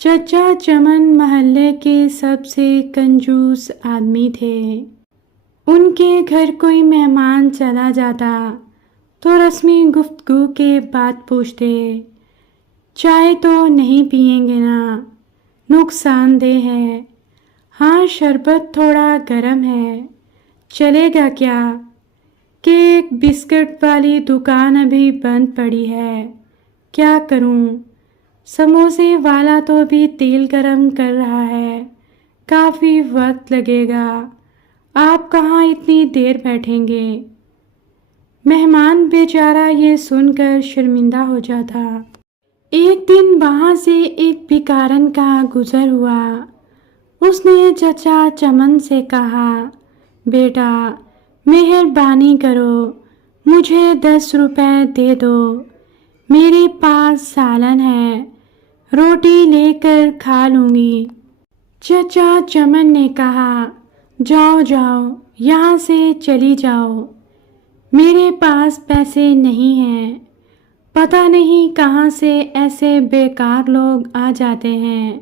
چچا چمن محلے کے سب سے کنجوس آدمی تھے۔ ان کے گھر کوئی مہمان چلا جاتا تو رسمی گفتگو کے بعد پوچھتے، چائے تو نہیں پئیں گے نا؟ نقصان دہ ہے۔ ہاں شربت تھوڑا گرم ہے، چلے گا کیا؟ کہ ایک بسکٹ والی دکان ابھی بند پڑی ہے، کیا کروں؟ سموسے والا تو ابھی تیل گرم کر رہا ہے، کافی وقت لگے گا، آپ کہاں اتنی دیر بیٹھیں گے؟ مہمان بیچارہ یہ سن کر شرمندہ ہو جاتا۔ ایک دن وہاں سے ایک بھکارن کا گزر ہوا۔ اس نے چچا چمن سے کہا، بیٹا مہربانی کرو، مجھے 10 روپے دے دو، میرے پاس سالن ہے، روٹی لے کر کھا لوں گی۔ چچا چمن نے کہا، جاؤ جاؤ، یہاں سے چلی جاؤ، میرے پاس پیسے نہیں ہیں۔ پتہ نہیں کہاں سے ایسے بیکار لوگ آ جاتے ہیں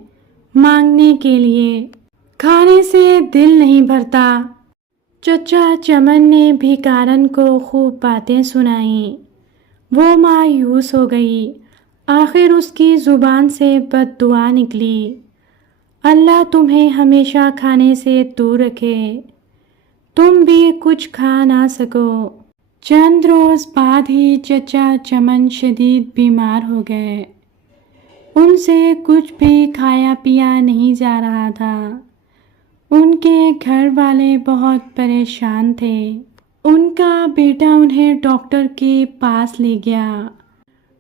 مانگنے کے لیے، کھانے سے دل نہیں بھرتا۔ چچا چمن نے بھکارن کو خوب باتیں سنائیں، وہ مایوس ہو گئی۔ آخر اس کی زبان سے بد دعا نکلی، اللہ تمہیں ہمیشہ کھانے سے دور رکھے، تم بھی کچھ کھا نہ سکو۔ چند روز بعد ہی چچا چمن شدید بیمار ہو گئے۔ ان سے کچھ بھی کھایا پیا نہیں جا رہا تھا۔ ان کے گھر والے بہت پریشان تھے۔ ان کا بیٹا انہیں ڈاکٹر کے پاس لے گیا۔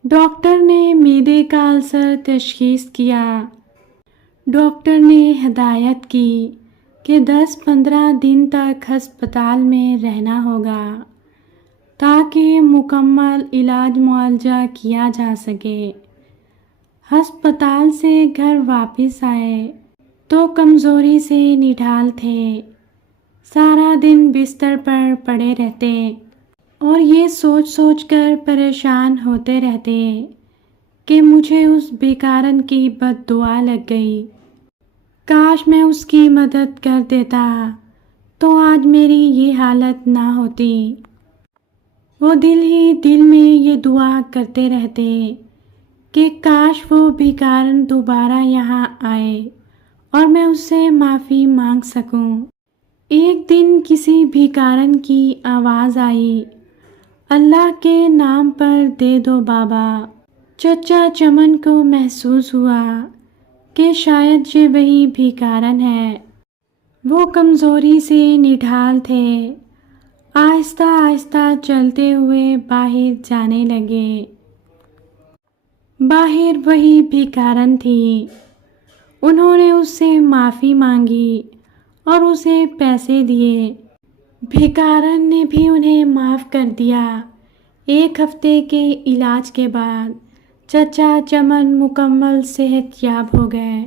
ڈاکٹر نے معدے کا السر تشخیص کیا۔ ڈاکٹر نے ہدایت کی کہ 10-15 دن تک ہسپتال میں رہنا ہوگا تاکہ مکمل علاج معالجہ کیا جا سکے۔ ہسپتال سے گھر واپس آئے تو کمزوری سے نڈھال تھے، سارا دن بستر پر پڑے رہتے اور یہ سوچ سوچ کر پریشان ہوتے رہتے کہ مجھے اس بیکارن کی بد دعا لگ گئی، کاش میں اس کی مدد کر دیتا تو آج میری یہ حالت نہ ہوتی۔ وہ دل ہی دل میں یہ دعا کرتے رہتے کہ کاش وہ بھکارن دوبارہ یہاں آئے اور میں اس سے معافی مانگ سکوں۔ ایک دن کسی بھکارن کی آواز آئی، اللہ کے نام پر دے دو بابا۔ چچا چمن کو محسوس ہوا کہ شاید یہ وہی بھکارن ہے۔ وہ کمزوری سے نڈھال تھے، آہستہ آہستہ چلتے ہوئے باہر جانے لگے۔ باہر وہی بھکارن تھی۔ انہوں نے اس سے معافی مانگی اور اسے پیسے دیے۔ بھکارن نے بھی انہیں معاف کر دیا۔ 1 ہفتے کے علاج کے بعد چچا چمن مکمل صحت یاب ہو گئے۔